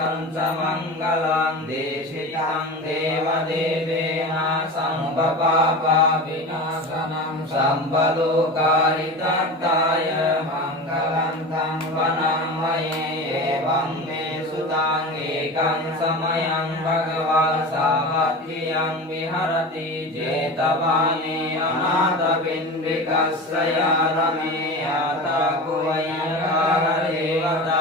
मङ्गलं देशितं देवदेवेन सम्पपापा विनाशनं सम्पलोकारितत्ताय मङ्गलं तं वनमये एवं मे सुताङ्गेकं समयं भगवान् सावत्र्यं विहरति जेतवाने अनाथपिण्डिकस्यारमे यातकुवैयादेवता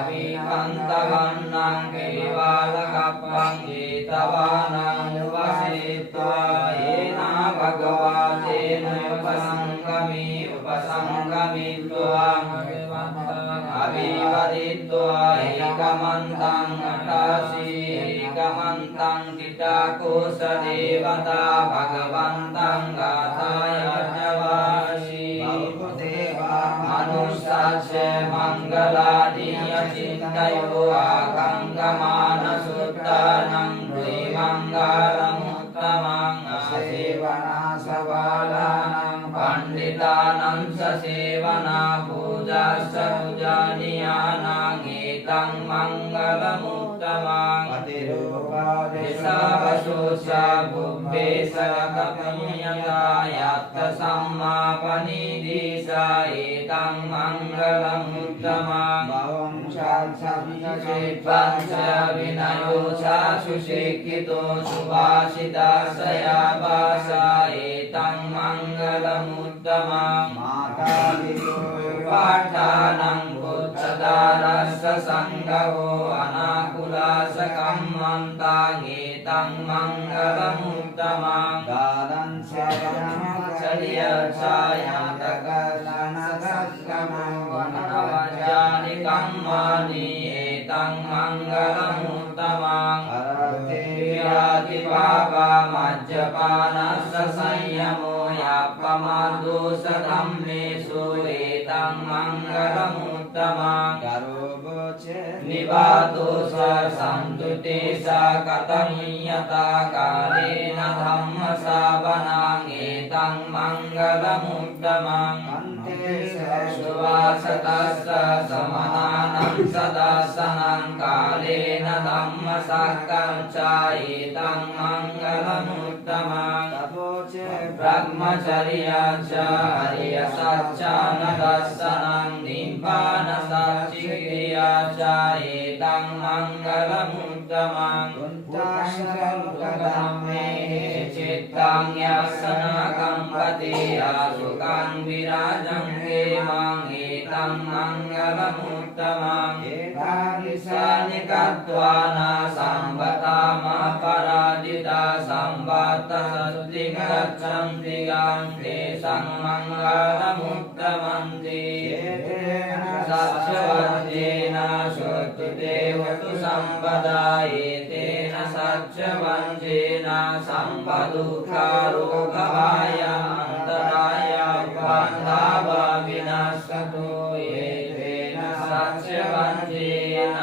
अभिकन्तवन्नं केवलकप्पं जेतवानं वसित्वा येन भगवतेन उपसङ्गमित्वा अभिवदित्वा एकमन्तं एकमन्तं किटाकोशदेवता भगवन्तं गाथायार्जवासि मनुष्यस्य मङ्गलादियचिन्तयो आकङ्गमानसुत्तनं द्विमङ्गलमुत्तमं सेवनासबालानां पण्डितानां ससेवना पूजाश्च पूजनीयानां एतं मङ्गलमुत्तमं दिशावशोषा बुद्धे सकपुण्यता यत्सम्मापनिदिशा एतं मङ्गलमुत्तमं पंच विनयो सुशिक्षितो सुभाषिताशया भाषा एतं मङ्गलमुत्तमं पाठानं पुच्छदारस्य सङ्गहो अनाकुलाशकम्मन्तां एतं मङ्गलमुत्तमं दानं चर्यचायातकलनसत्कमं वनवजानि कम्मानि एतं मङ्गलमुत्तमं विरातिपापमज्जपानस्य संयमो यापमादोषधम्मेषु एतं मङ्गलमुत्तमं निवातोष सन्तुतेष कथमीयता कालेन धम्मश्रवणं एतं मङ्गलमुत्तमं सुवासतस्य समनानं सदर्शनं कालेन धम्मसक्तं च एतं मङ्गलमुत्तमं ब्रह्मचर्यं च हरियसच्चानदर्शनं निब्बानसच्चिक्रिया च एतं मङ्गलमुत्तमं चित्तं यस्सनकम्पति असुखं विराजं हेमं एतं मङ्गलमुत्तमं निकत्वान सम्पतामपराजिता सम्पत्तसस्ति गच्छन्ति गान्ते मङ्गलमुत्तमन्ति सत्यवन्तेन श्रुतिदेवतु सम्पदा एतेन सत्यवन्तेन सम्पदुःखरोगभय अन्तराय बान्धव विनश्यतु एतेन सत्यवन्तेन